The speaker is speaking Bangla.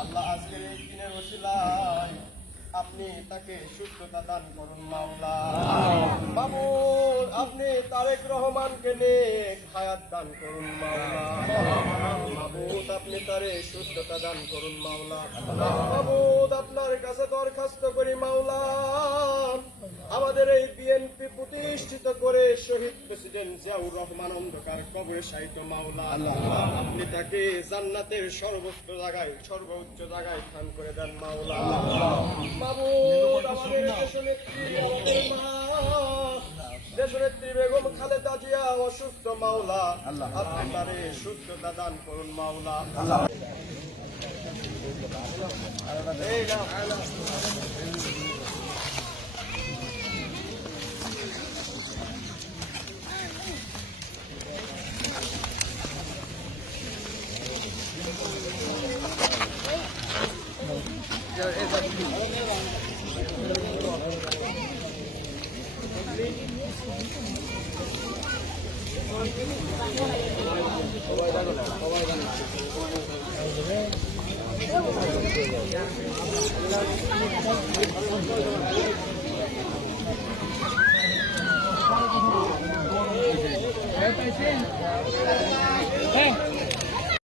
আল্লাহ আজকের এই দিনের ওসিলায় আপনি তাকে সুস্থতা দান করুন মাওলা। মাবুদ আপনি তারেক রহমানকে নেক হায়াত দান করুন মাওলা। মাবুদ আপনি তারে সুস্থতা দান করুন মাওলা। মাবুদ আপনার কাছে দরখাস্ত করি মাওলা, আমাদের এই বিএনপি প্রতিষ্ঠিত করে শহীদ প্রেসিডেন্ট জিয়াউর রহমান অন্ধকার কবরে শায়িত মাওলা, আপনি তাকে জান্নাতের সর্বোচ্চ জায়গায় স্থান করে দেন মাওলা। মাবুদ আমাদের দেশনেত্রী বেগম খালেদা জিয়া অসুস্থ মাওলা, আপনি তারে সুস্থতা দান করুন মাওলা।